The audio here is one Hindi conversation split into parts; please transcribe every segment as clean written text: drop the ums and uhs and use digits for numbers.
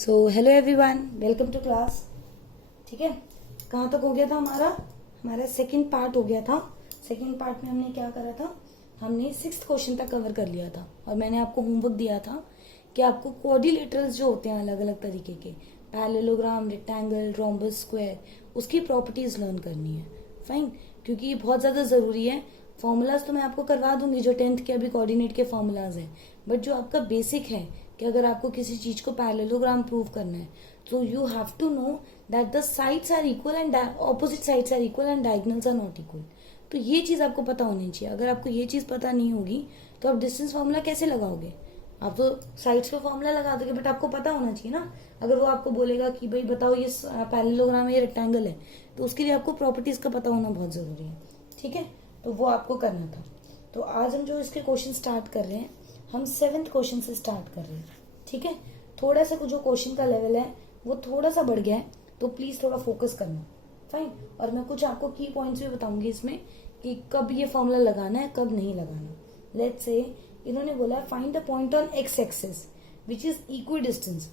So hello everyone, welcome to class. ठीक है, कहाँ तक हो गया था हमारा सेकंड पार्ट हो गया था। सेकंड पार्ट में हमने क्या करा था, हमने 6th क्वेश्चन तक कवर कर लिया था और मैंने आपको होमवर्क दिया था कि आपको क्वाड्रिलेटरल्स जो होते हैं अलग अलग तरीके के, पैरेललोग्राम, रेक्टेंगल, रोम्बस, स्क्वायर, उसकी प्रॉपर्टीज लर्न करनी है। फाइन, क्योंकि ये बहुत ज्यादा जरूरी है। फॉर्मूलाज तो मैं आपको करवा दूंगी जो 10th के अभी कोऑर्डिनेट के फॉर्मूलाज हैं, बट जो आपका बेसिक है कि अगर आपको किसी चीज को पैरेललोग्राम प्रूव करना है तो you have to know that the sides are equal and opposite sides are equal and diagonals are not equal. तो ये चीज आपको पता होनी चाहिए। अगर आपको ये चीज पता नहीं होगी तो आप डिस्टेंस फॉर्मूला कैसे लगाओगे? आप तो साइड्स पे फॉर्मूला लगा दोगे, बट आपको पता होना चाहिए ना। अगर वो आपको बोलेगा कि भाई बताओ ये पैरेललोग्राम है, ये रेक्टेंगल है, तो उसके लिए आपको प्रॉपर्टीज का पता होना बहुत जरूरी है। ठीक है, तो वो आपको करना था। तो आज हम जो इसके क्वेश्चन स्टार्ट कर रहे हैं, हम 7th क्वेश्चन से स्टार्ट कर रहे हैं। ठीक है, थोड़ा सा जो क्वेश्चन का लेवल है वो थोड़ा सा बढ़ गया है, तो प्लीज थोड़ा फोकस करना। फाइन, और मैं कुछ आपको की पॉइंट्स भी बताऊंगी इसमें कि कब ये फॉर्मूला लगाना है, कब नहीं लगाना। लेट्स से इन्होंने बोला find the point on x axis which is equi distance.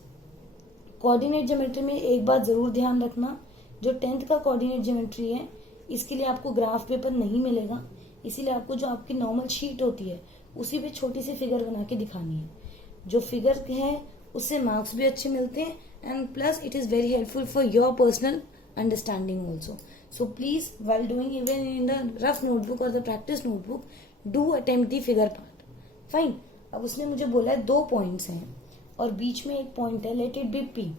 Coordinate geometry में एक बात जरूर ध्यान रखना, जो 10th का कोऑर्डिनेट ज्योमेट्री है इसके लिए आपको ग्राफ पेपर नहीं मिलेगा, इसीलिए आपको जो आपकी नॉर्मल शीट होती है उसी पे छोटी सी फिगर बना के दिखानी है। जो फिगर है उससे मार्क्स भी अच्छे मिलते हैं and plus it is very helpful for your personal understanding also. So please while doing even in the rough notebook और the practice notebook do attempt the figure part. Fine, अब उसने मुझे बोला है 2 पॉइंट्स हैं और बीच में एक पॉइंट है, लेट इट बी पी।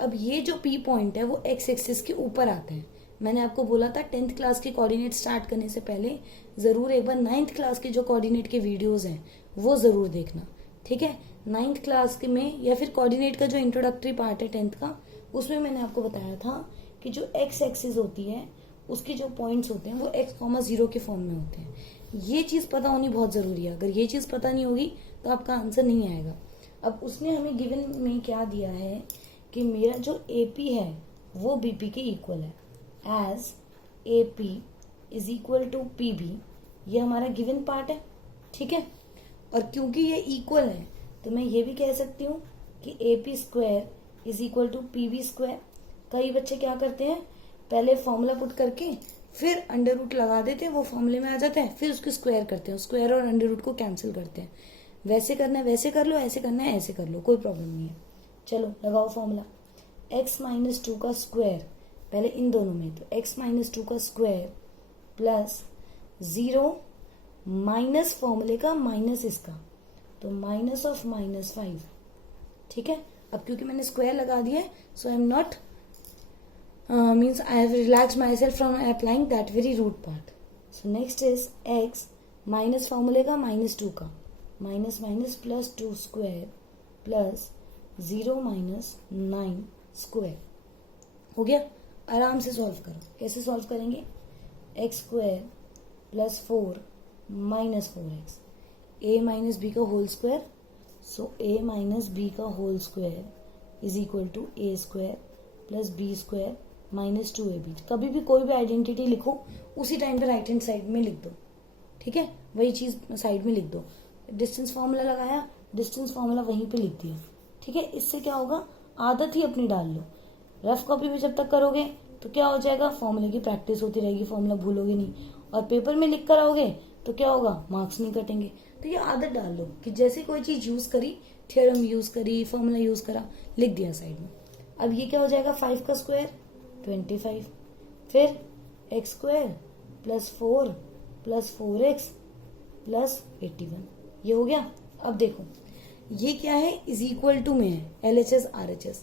अब ये जो पी पॉइंट है वो एक्स एक्सिस के ऊपर आता है। मैंने आपको बोला था 10th क्लास के कोऑर्डिनेट स्टार्ट करने से पहले जरूर एक बार 9th क्लास के जो कोऑर्डिनेट के वीडियोस हैं वो जरूर देखना। ठीक है, 9th क्लास के में या फिर कोऑर्डिनेट का जो इंट्रोडक्टरी पार्ट है 10th का, उसमें मैंने आपको बताया था कि जो एक्स एक्सिस होती है उसके जो पॉइंट्स होते हैं वो x,0 के फॉर्म में होते हैं। ये चीज पता होनी बहुत जरूरी है। अगर ये चीज पता नहीं होगी तो आपका आंसर नहीं आएगा। अब उसने हमें गिवन में क्या दिया है कि मेरा जो AP है वो BP के इक्वल है, as AP is equal to PB। ये हमारा गिवन पार्ट है। ठीक है, और क्योंकि ये इक्वल है तो मैं ये भी कह सकती हूँ कि AP square is equal to PB square. कई बच्चे क्या करते हैं, पहले फॉर्मूला पुट करके फिर अंडर रूट लगा देते हैं, वो फॉर्मूले में आ जाता है, फिर उसको स्क्वायर करते हैं, स्क्वायर और अंडर रूट को कैंसिल करते हैं। वैसे करना है वैसे कर लो, ऐसे करना है ऐसे कर लो, कोई प्रॉब्लम नहीं है। चलो लगाओ फॉर्मूला, x-2 का स्क्वायर, पहले इन दोनों में, तो x-2 का स्क्वायर प्लस 0 माइनस फॉर्मूले का माइनस इसका, तो माइनस ऑफ -5। ठीक है, अब क्योंकि मैंने स्क्वायर लगा दिया है so I am not means I have relaxed myself from applying that very root part. So next is x minus formula का -2 का, minus minus plus 2 square plus 0 minus 9 square. हो गया, आराम से सॉल्व करो। कैसे सॉल्व करेंगे, X square plus 4 minus 4x, a minus B का whole square, so a minus B का whole square is equal to a square plus B square minus 2ab। कभी भी कोई भी आइडेंटिटी लिखो उसी टाइम पे राइट हैंड साइड में लिख दो। ठीक है, वही चीज साइड में लिख दो। डिस्टेंस फॉर्मूला लगाया, डिस्टेंस फॉर्मूला वहीं पे लिख दिया। ठीक है, इससे क्या होगा, आदत ही अपनी डाल लो। रफ कॉपी में जब तक करोगे तो क्या हो जाएगा, फॉर्मूले की प्रैक्टिस होती रहेगी, फॉर्मूला भूलोगे नहीं। और पेपर में लिख कर आओगे तो क्या होगा, मार्क्स नहीं कटेंगे। तो ये आदत डाल लो कि जैसे कोई चीज यूज करी, थ्योरम यूज करी, फॉर्मूला यूज करा, लिख दिया साइड में। अब ये क्या हो जाएगा, 5 का स्क्वायर 25, फिर x square plus 4 plus 4x plus 81। ये हो गया। अब देखो ये क्या है, इज इक्वल टू में है, LHS RHS।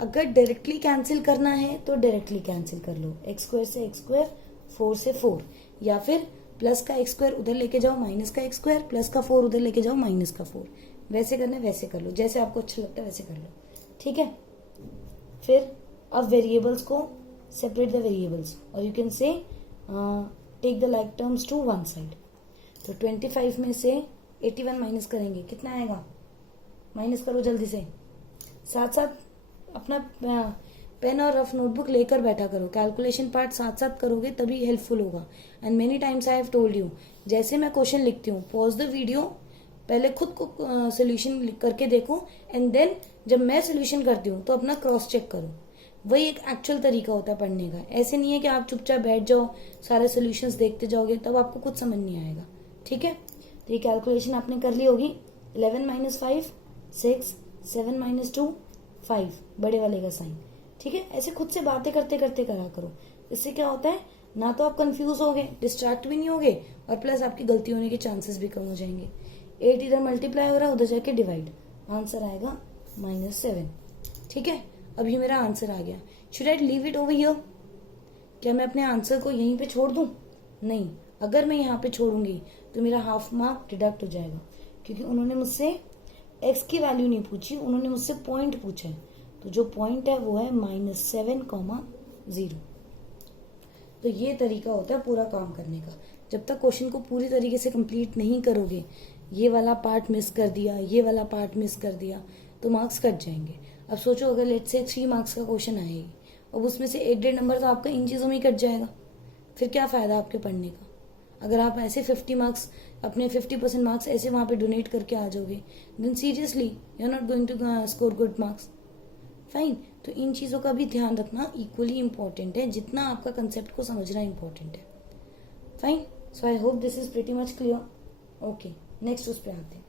अगर डायरेक्टली कैंसिल करना है तो डायरेक्टली कैंसिल कर लो, एक्स स्क्वायर से एक्स स्क्वायर, 4 से 4, या फिर प्लस का एक्स स्क्वायर उधर लेके जाओ, माइनस का एक्स स्क्वायर, प्लस का 4 उधर लेके जाओ, माइनस का 4। वैसे करना है वैसे कर लो, जैसे आपको अच्छा लगता है वैसे कर लो। ठीक है, फिर अब वेरिएबल्स को सेपरेट द वेरिएबल्स और you can say take the like terms to one side. तो 25 में से 81 माइनस करेंगे, कितना आएगा, माइनस करो जल्दी से। साथ साथ अपना पेन और रफ नोटबुक लेकर बैठा करो, कैलकुलेशन पार्ट साथ साथ करोगे तभी हेल्पफुल होगा। And many times I have told you, जैसे मैं क्वेश्चन लिखती हूँ, पॉज द वीडियो, पहले खुद को सोल्यूशन करके देखो एंड देन जब मैं सोल्यूशन करती हूँ तो अपना क्रॉस चेक करो। वही एक एक्चुअल तरीका होता है पढ़ने का। ऐसे नहीं है कि आप चुपचाप बैठ जाओ, सारे सोल्यूशंस देखते जाओगे, तब आपको कुछ समझ नहीं आएगा। ठीक है, तो ये कैलकुलेशन आपने कर ली होगी। 11 - 5 6, 7 - 2 5, बड़े वाले का साइन। ठीक है, ऐसे खुद से बातें करते करते करा करो। इससे क्या होता है, ना तो आप कंफ्यूज होगे, डिस्ट्रैक्ट भी नहीं होगे, और प्लस आपकी गलती होने के चांसेस भी कम हो जाएंगे। 8 इधर मल्टीप्लाई हो रहा है, उधर जाके डिवाइड, आंसर आएगा -7। ठीक है, अभी मेरा आंसर आ गया। Should I leave it over here? क्या मैं अपने आंसर को यहीं पे छोड़ दूं? नहीं, अगर मैं यहाँ पे छोड़ूंगी तो मेरा हाफ मार्क डिडक्ट हो जाएगा, क्योंकि उन्होंने मुझसे x की वैल्यू नहीं पूछी, उन्होंने मुझसे पॉइंट पूछा है। तो जो पॉइंट है वो है -7,0। तो ये तरीका होता है पूरा काम करने का। जब तक क्वेश्चन को पूरी तरीके से कंप्लीट नहीं करोगे, ये वाला पार्ट मिस कर दिया, ये वाला पार्ट मिस कर दिया, तो मार्क्स कट जाएंगे। अब सोचो, अगर लेट से 3 मार्क्स का क्वेश्चन आएगी, अब उसमें से 1.5 नंबर तो आपका इन चीज़ों में ही कट जाएगा, फिर क्या फ़ायदा आपके पढ़ने का। अगर आप ऐसे 50 मार्क्स, अपने 50% मार्क्स ऐसे वहाँ पे डोनेट करके आ जाओगे, then seriously you are not going to score good marks. Fine, तो इन चीज़ों का भी ध्यान रखना इक्वली इंपॉर्टेंट है जितना आपका कंसेप्ट को समझना इंपॉर्टेंट है। Fine, so I hope this is pretty much clear. Okay, next उस पर आते हैं।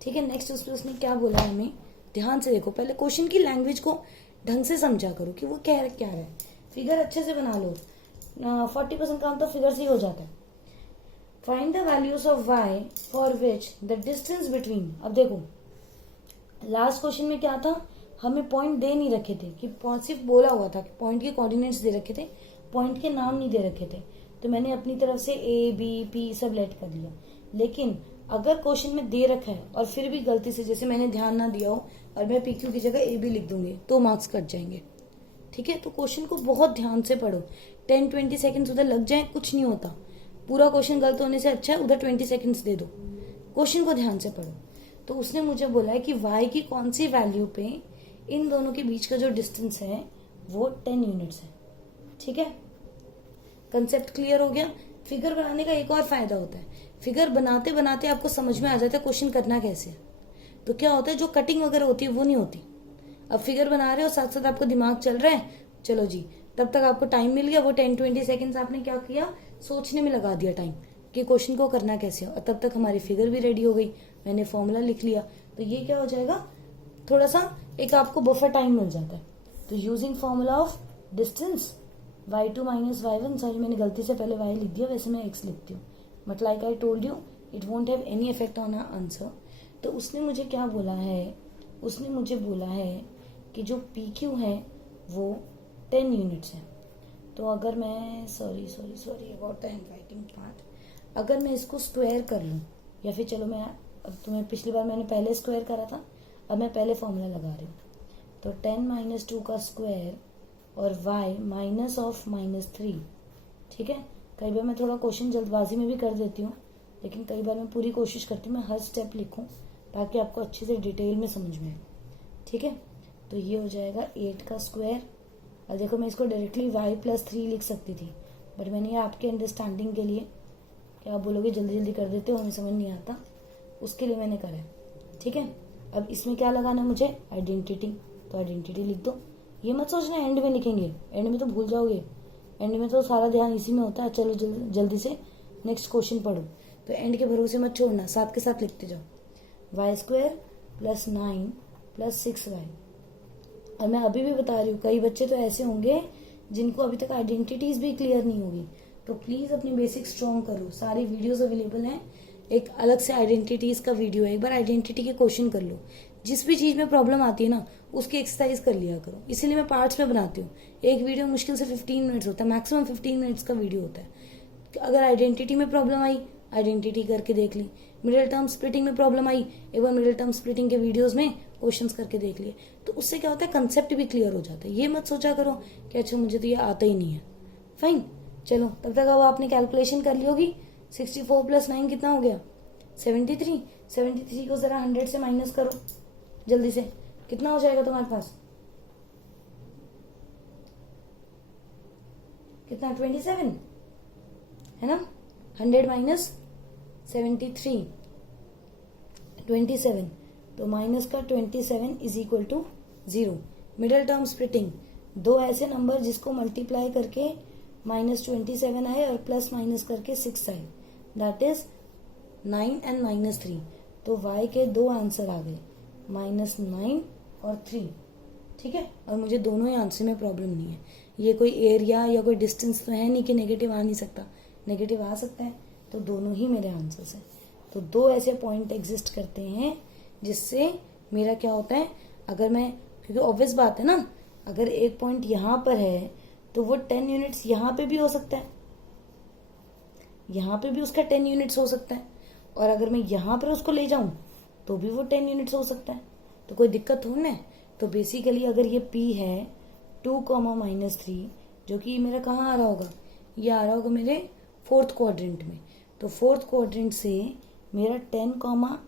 ठीक है, नेक्स्ट उस पर उसने क्या बोला है हमें, ध्यान से देखो। पहले क्वेश्चन की लैंग्वेज को ढंग से समझा करो कि वो क्या रहा है। फिगर अच्छे से बना लो, 40% काम तो फिगर से ही हो जाता है। Find the values of y for which the distance between. अब देखो, लास्ट क्वेश्चन में क्या था, हमें पॉइंट दे नहीं रखे थे, कि सिर्फ बोला हुआ था कि पॉइंट के कोऑर्डिनेट्स दे रखे थे, पॉइंट के नाम नहीं दे रखे थे। तो मैंने अपनी तरफ से A, B, P सब लेट कर लिया। लेकिन अगर क्वेश्चन में दे रखा है और फिर भी गलती से, जैसे मैंने ध्यान ना दिया हो और मैं PQ की जगह AB लिख दूंगी, तो मार्क्स कट जाएंगे। ठीक है, तो क्वेश्चन को बहुत ध्यान से पढ़ो। 10-20 सेकेंड्स उधर लग जाए, कुछ नहीं होता। पूरा क्वेश्चन गलत होने से अच्छा है उधर 20 सेकेंड्स दे दो, क्वेश्चन को ध्यान से पढ़ो। तो उसने मुझे बोला है कि y की कौन सी वैल्यू पे इन दोनों के बीच का जो डिस्टेंस है वो 10 यूनिट्स है। ठीक है, कंसेप्ट क्लियर हो गया। फिगर बनाने का एक और फायदा होता है, फिगर बनाते बनाते आपको समझ में आ जाता है क्वेश्चन करना कैसे है। तो क्या होता है, जो कटिंग वगैरह होती है वो नहीं होती। अब फिगर बना रहे हो, साथ साथ आपको दिमाग चल रहा है, चलो जी, तब तक आपको टाइम मिल गया। वो 10-20 सेकेंड्स आपने क्या किया, सोचने में लगा दिया टाइम कि क्वेश्चन को करना कैसे हो, और तब तक हमारी फिगर भी रेडी हो गई, मैंने फॉर्मूला लिख लिया। तो ये क्या हो जाएगा, थोड़ा सा एक आपको बफर टाइम मिल जाता है। तो using formula of distance y2 - y1, sorry मैंने गलती से पहले y लिख दिया, वैसे मैं x लिखती हूँ, but like I told you it won't have any effect on our answer. तो उसने मुझे क्या बोला है, उसने मुझे बोला है कि जो PQ है वो 10 यूनिट्स है। तो अगर मैं sorry about the handwriting part, अगर मैं इसको स्क्वायर कर लूँ, या फिर चलो मैं, अब तुम्हें पिछली बार मैंने पहले स्क्वायर करा था, अब मैं पहले फॉर्मूला लगा रही हूँ। तो 10 - 2 का स्क्वायर और y -3। ठीक है, कई बार मैं थोड़ा क्वेश्चन जल्दबाजी में भी कर देती हूँ, लेकिन कई बार मैं पूरी कोशिश करती हूँ मैं हर स्टेप लिखूँ ताकि आपको अच्छे से डिटेल में समझ में आए। ठीक है, तो ये हो जाएगा 8 का स्क्वायर। और देखो, मैं इसको डायरेक्टली y + 3 लिख सकती थी, बट मैंने ये आपके अंडरस्टैंडिंग के लिए, क्या आप बोलोगे जल्दी जल्दी कर देते हो, हमें समझ नहीं आता, उसके लिए मैंने करा है। ठीक है, अब इसमें क्या लगाना है मुझे, आइडेंटिटी। तो आइडेंटिटी लिख दो। ये मत सोचना एंड में लिखेंगे, एंड में तो भूल जाओगे, एंड में तो सारा ध्यान इसी में होता है। चलो जल्दी से नेक्स्ट क्वेश्चन पढ़ो। तो एंड के भरोसे मत छोड़ना, साथ के साथ लिखते जाओ। y² + 9 + 6y। और मैं अभी भी बता रही हूँ, कई बच्चे तो ऐसे होंगे जिनको अभी तक आइडेंटिटीज भी क्लियर नहीं होगी, तो प्लीज अपनी बेसिक स्ट्रॉन्ग करो। सारी वीडियोस अवेलेबल हैं, एक अलग से आइडेंटिटीज का वीडियो है, एक बार आइडेंटिटी के क्वेश्चन कर लो। जिस भी चीज में प्रॉब्लम आती है ना, उसकी एक्सरसाइज कर लिया करो। इसीलिए मैं पार्ट्स में बनाती हूँ। एक वीडियो मुश्किल से 15 मिनट्स होता है, मैक्सिमम 15 मिनट्स का वीडियो होता है। अगर आइडेंटिटी में प्रॉब्लम आई, आइडेंटिटी करके देख ली। मिडिल टर्म स्प्लिटिंग में प्रॉब्लम आई, एक बार मिडिल टर्म स्प्लिटिंग के वीडियोस में क्वेश्चंस करके देख लिए। तो उससे क्या होता है, कंसेप्ट भी क्लियर हो जाता है। ये मत सोचा करो कि अच्छा मुझे तो ये आता ही नहीं है। फाइन, चलो तब तक अब आपने कैलकुलेशन कर ली होगी। 64 + 9 कितना हो गया, 73। 73 को जरा 100 से माइनस करो जल्दी से, कितना हो जाएगा तुम्हारे पास, कितना, 27 है ना। 100 - 73 27। तो माइनस का 27 is equal to 0। Middle term splitting, दो ऐसे नंबर जिसको मल्टीप्लाई करके -27 आए और प्लस माइनस करके 6 आए, दैट इज 9 एंड -3। तो y के दो आंसर आ गए, -9 और 3। ठीक है, और मुझे दोनों ही आंसर में प्रॉब्लम नहीं है। ये कोई एरिया या कोई डिस्टेंस तो है नहीं कि नेगेटिव आ नहीं सकता, नेगेटिव आ सकता है। तो दोनों ही मेरे आंसर्स हैं। तो दो ऐसे पॉइंट एग्जिस्ट करते हैं जिससे मेरा क्या होता है, अगर मैं, क्योंकि ऑब्वियस बात है ना, अगर एक पॉइंट यहाँ पर है तो वो 10 यूनिट्स यहाँ पे भी हो सकता है, यहाँ पे भी उसका 10 यूनिट्स हो सकता है, और अगर मैं यहाँ पर उसको ले जाऊं तो भी वो 10 यूनिट्स हो सकता है। तो कोई दिक्कत थोड़ी ना। तो बेसिकली अगर ये P है 2, -3, जो कि मेरा कहाँ आ रहा होगा, ये आ रहा होगा मेरे फोर्थ क्वाड्रेंट में। तो फोर्थ क्वाड्रेंट से मेरा 10,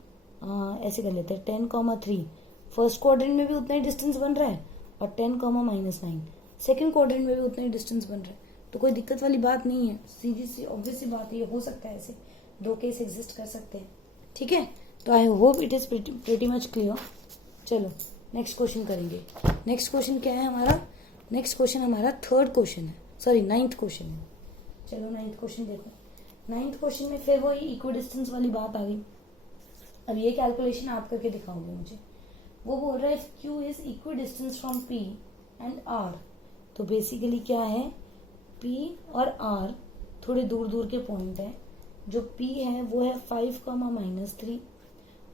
ऐसे कर लेते हैं 10, 3 फर्स्ट क्वाड्रेंट में भी उतना ही डिस्टेंस बन रहा है, और 10, -9 सेकेंड क्वाड्रेंट में भी उतना ही डिस्टेंस बन रहा है। तो कोई दिक्कत वाली बात नहीं है, सीधी सी ऑब्वियस सी बात है, ये हो सकता है, ऐसे दो केस एग्जिस्ट कर सकते हैं। ठीक है, तो I hope it is pretty much clear. चलो नेक्स्ट क्वेश्चन करेंगे। नेक्स्ट क्वेश्चन क्या है हमारा, नेक्स्ट क्वेश्चन हमारा थर्ड क्वेश्चन है, सॉरी 9th क्वेश्चन है। चलो 9th क्वेश्चन देखो। 9th क्वेश्चन में फिर वही इक्वी डिस्टेंस वाली बात आ गई। अब ये कैलकुलेशन आप करके दिखाओगे मुझे। वो बोल रहा है if Q is equi distance from P and R। तो बेसिकली क्या है, P और R थोड़े दूर दूर के पॉइंट है। जो P है वो है 5, -3,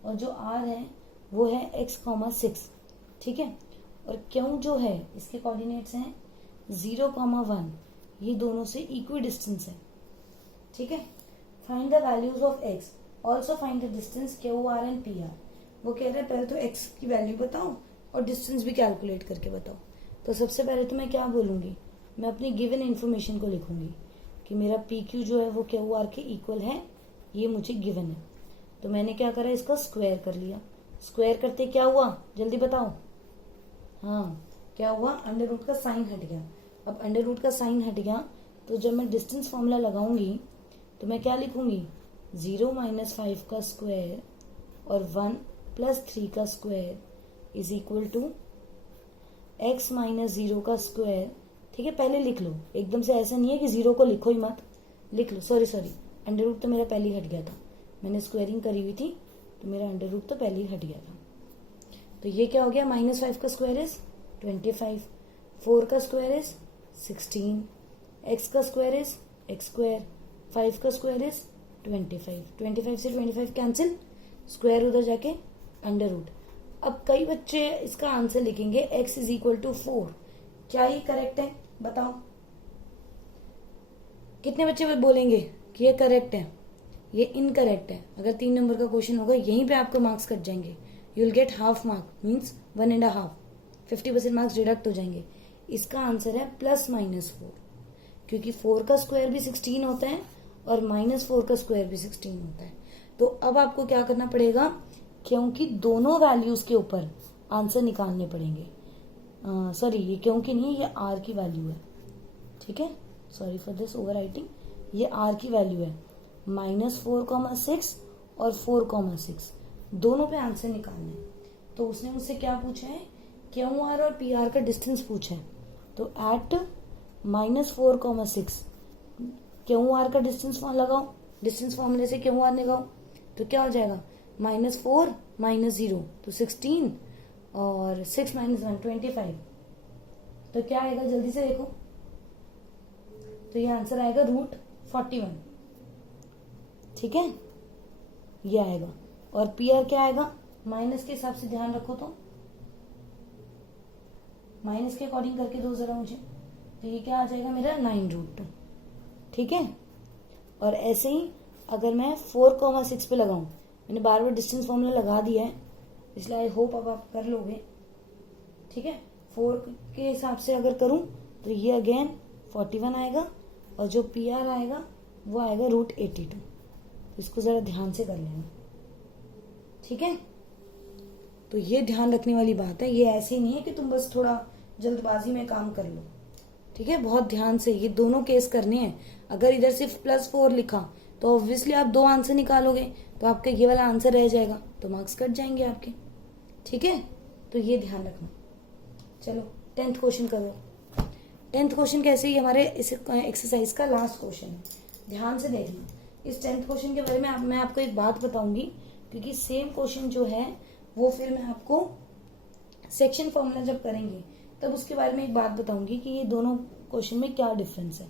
और जो R है वो है x, 6। ठीक है, और Q जो है इसके कोऑर्डिनेट्स हैं 0, 1। ये दोनों से इक्वी डिस्टेंस है। ठीक है, find the values of x, also find the distance QR and PR। वो कह रहे हैं पहले तो x की वैल्यू बताओ और डिस्टेंस भी कैलकुलेट करके बताओ। तो सबसे पहले तो मैं क्या बोलूंगी, मैं अपनी गिवन इन्फॉर्मेशन को लिखूंगी कि मेरा PQ जो है वो QR के इक्वल है, ये मुझे गिवन है। तो मैंने क्या करा, इसका स्क्वायर कर लिया। स्क्वायर करते क्या हुआ जल्दी बताओ। हाँ, क्या हुआ, अंडर रूट का साइन हट गया। अब अंडर रूट का साइन हट गया तो जब मैं डिस्टेंस फॉर्मूला लगाऊंगी तो मैं क्या लिखूंगी, 0 - 5 का स्क्वायर और 1 + 3 का square is equal to x - 0 का स्क्वायर। ठीक है, पहले लिख लो, एकदम से ऐसा नहीं है कि 0 को लिखो ही मत, लिख लो। सॉरी अंडर रूट तो मेरा पहले ही हट गया था, मैंने स्क्वायरिंग करी हुई थी तो मेरा अंडर रूट तो पहले ही हट गया था। तो ये क्या हो गया, -5 का स्क्वायर इज 25, 4 का स्क्वायर इज 16, x का स्क्वायर इज x², 5 का स्क्वायर इज 25। 25 से 25 कैंसिल, स्क्वायर उधर जाके अंडर रूट। अब कई बच्चे इसका आंसर लिखेंगे x इज इक्वल टू 4। क्या ये करेक्ट है बताओ, कितने बच्चे बोलेंगे कि ये करेक्ट है, ये इनकरेक्ट है। अगर 3 नंबर का क्वेश्चन होगा यहीं पे आपको मार्क्स कट जाएंगे, you will get half mark, means 1.5, 50% marks deduct हो जाएंगे। इसका आंसर है +-4, क्योंकि 4 का स्क्वायर भी 16 होता है और -4 का स्क्वायर भी 16 होता है। तो अब आपको क्या करना पड़ेगा, क्योंकि दोनों वैल्यूज के ऊपर आंसर निकालने पड़ेंगे। सॉरी, ये क्योंकि नहीं है, ये R की वैल्यू है। ठीक है, sorry for this over writing, ये R की वैल्यू है। -4,6 और 4,6 दोनों पे आंसर निकालना है। तो उसने मुझसे क्या पूछा है, QR और PR का डिस्टेंस पूछा है। तो एट -4,6 QR का डिस्टेंस लगाओ, डिस्टेंस फॉर्मूले से QR लगाओ तो क्या हो जाएगा, -4 - 0 तो 16 और 6 - 1 25। तो क्या आएगा जल्दी से देखो, तो ये आंसर आएगा √41। ठीक है, ये आएगा। और PR क्या आएगा, माइनस के हिसाब से ध्यान रखो, तो माइनस के अकॉर्डिंग करके दो जरा मुझे। तो ये क्या आ जाएगा मेरा 9√2। ठीक है, और ऐसे ही अगर मैं 4,6 पे लगाऊं, मैंने बार बार डिस्टेंस फॉर्मूला लगा दिया है इसलिए आई होप अब आप कर लोगे। ठीक है, 4 के हिसाब से अगर करूं तो ये अगेन 41 आएगा, और जो PR आएगा वो आएगा √82। इसको जरा ध्यान से कर लेना। ठीक है, तो ये ध्यान रखने वाली बात है, ये ऐसे ही नहीं है कि तुम बस थोड़ा जल्दबाजी में काम कर लो। ठीक है, बहुत ध्यान से ये दोनों केस करने हैं। अगर इधर सिर्फ +4 लिखा तो ऑब्वियसली आप 2 आंसर निकालोगे, तो आपका ये वाला आंसर रह जाएगा, तो मार्क्स कट जाएंगे आपके। ठीक है, तो ये ध्यान रखना। चलो 10th क्वेश्चन करो। 10th क्वेश्चन कैसे ही हमारे इस एक्सरसाइज का लास्ट क्वेश्चन है, ध्यान से देखना। इस 10th क्वेश्चन के बारे में मैं आपको एक बात बताऊंगी, क्योंकि सेम क्वेश्चन जो है वो फिर मैं आपको सेक्शन फॉर्मूला जब करेंगे तब उसके बारे में एक बात बताऊंगी कि ये दोनों क्वेश्चन में क्या डिफरेंस है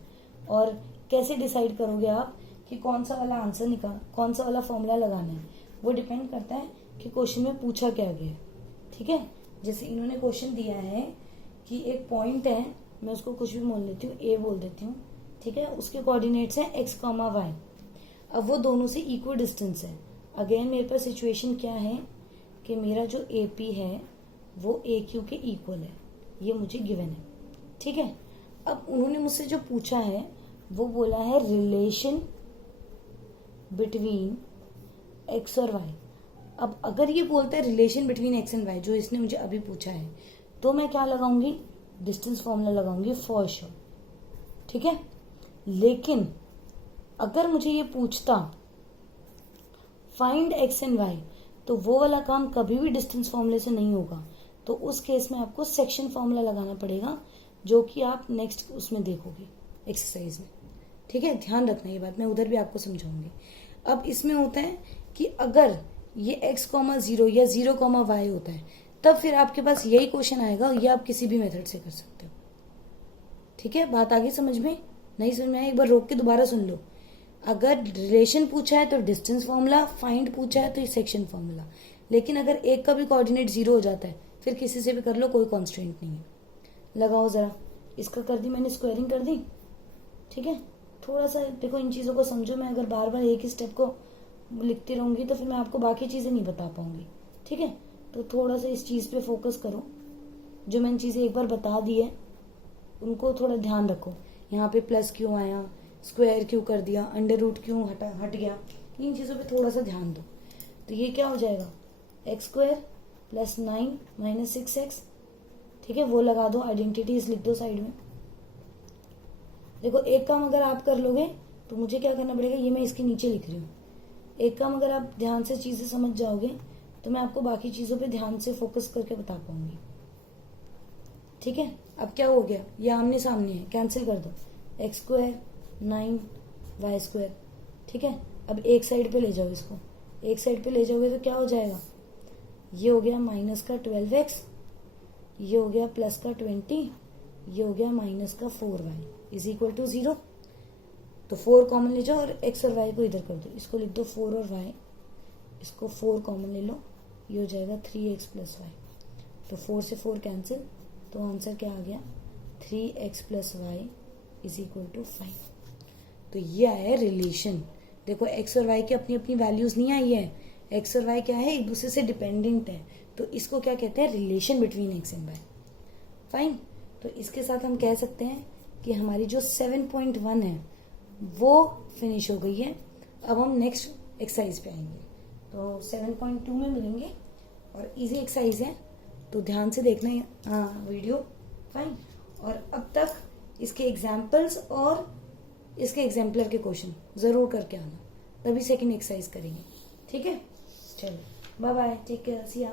और कैसे डिसाइड करोगे आप कि कौन सा वाला आंसर कौन सा वाला फॉर्मूला लगाना है। वो डिपेंड करता है कि क्वेश्चन में पूछा क्या गया है। ठीक है, जैसे इन्होंने क्वेश्चन दिया है कि एक पॉइंट है, मैं उसको कुछ भी बोल देती हूँ, ए बोल देती हूँ। ठीक है, उसके कोऑर्डिनेट्स हैं x, y। अब वो दोनों से इक्वल डिस्टेंस है। अगेन मेरे पास सिचुएशन क्या है कि मेरा जो AP है वो AQ के इक्वल है, ये मुझे गिवन है। ठीक है, अब उन्होंने मुझसे जो पूछा है वो बोला है रिलेशन बिटवीन x और y। अब अगर ये बोलता है relation between x and y, जो इसने मुझे अभी पूछा है, तो मैं क्या लगाऊंगी, डिस्टेंस फॉर्मूला लगाऊंगी फॉर श्योर। ठीक है, लेकिन अगर मुझे ये पूछता फाइंड x एंड y, तो वो वाला काम कभी भी डिस्टेंस फॉर्मूले से नहीं होगा। तो उस केस में आपको सेक्शन फॉर्मूला लगाना पड़ेगा, जो कि आप नेक्स्ट उसमें देखोगे एक्सरसाइज में। ठीक है, ध्यान रखना ये बात, मैं उधर भी आपको समझाऊंगी। अब इसमें होता है कि अगर ये x, 0 या 0, y होता है, तब फिर आपके पास यही क्वेश्चन आएगा, ये आप किसी भी मेथड से कर सकते हो। ठीक है, बात आगे समझ में? नहीं समझ में आया, एक बार रोक के दोबारा सुन लो। अगर रिलेशन पूछा है तो डिस्टेंस फॉर्मूला, फाइंड पूछा है तो सेक्शन फॉर्मूला। लेकिन अगर एक का भी कोऑर्डिनेट 0 हो जाता है, फिर किसी से भी कर लो, कोई कॉन्स्टेंट नहीं है। लगाओ जरा, इसका कर दी मैंने, स्क्वायरिंग कर दी। ठीक है, थोड़ा सा देखो इन चीजों को समझो। मैं अगर बार बार एक ही स्टेप को लिखती रहूंगी तो फिर मैं आपको बाकी चीजें नहीं बता पाऊंगी। ठीक है, तो थोड़ा सा इस चीज पे फोकस करो। जो मैंने चीजें एक बार बता दी है उनको थोड़ा ध्यान रखो। यहाँ पे प्लस क्यों आया, स्क्वायर क्यों कर दिया, अंडर रूट क्यों हट गया, इन चीजों पे थोड़ा सा ध्यान दो। तो ये क्या हो जाएगा, x² + 9 - 6x। ठीक है, वो लगा दो, आइडेंटिटीज लिख दो साइड में। देखो एक काम अगर आप कर लोगे तो मुझे क्या करना पड़ेगा, ये मैं इसके नीचे लिख रही हूँ। एक काम अगर आप ध्यान से चीजें समझ जाओगे तो मैं आपको बाकी चीजों पे ध्यान से फोकस करके बता पाऊंगी। ठीक है, अब क्या हो गया, ये आमने सामने है, कैंसिल कर दो, x² 9 y²। ठीक है, अब एक साइड पे ले जाओ इसको, एक साइड पे ले जाओगे तो क्या हो जाएगा, ये हो गया -12x, ये हो गया +20, ये हो गया -4y = 0। तो 4 कॉमन ले जाओ और x और y को इधर कर दो, इसको लिख दो 4 और y, इसको 4 कॉमन ले लो, ये हो जाएगा 3x + y। तो 4 से 4 कैंसिल, तो आंसर क्या आ गया, 3x + y = 5। तो ये आया है रिलेशन। देखो x और y की अपनी अपनी वैल्यूज नहीं आई है, x और y क्या है, एक दूसरे से डिपेंडेंट है। तो इसको क्या कहते हैं, relation between x and y। Fine, तो इसके साथ हम कह सकते हैं कि हमारी जो 7.1 है वो फिनिश हो गई है। अब हम नेक्स्ट एक्सरसाइज पे आएंगे, तो 7.2 में मिलेंगे और इजी एक्सरसाइज है, तो ध्यान से देखना है वीडियो। फाइन, और अब तक इसके एग्जाम्पल्स और इसके एग्जाम्पलर के क्वेश्चन जरूर करके आना, तभी सेकंड एक्सरसाइज करेंगे। ठीक है, चलो bye bye, take care, see you.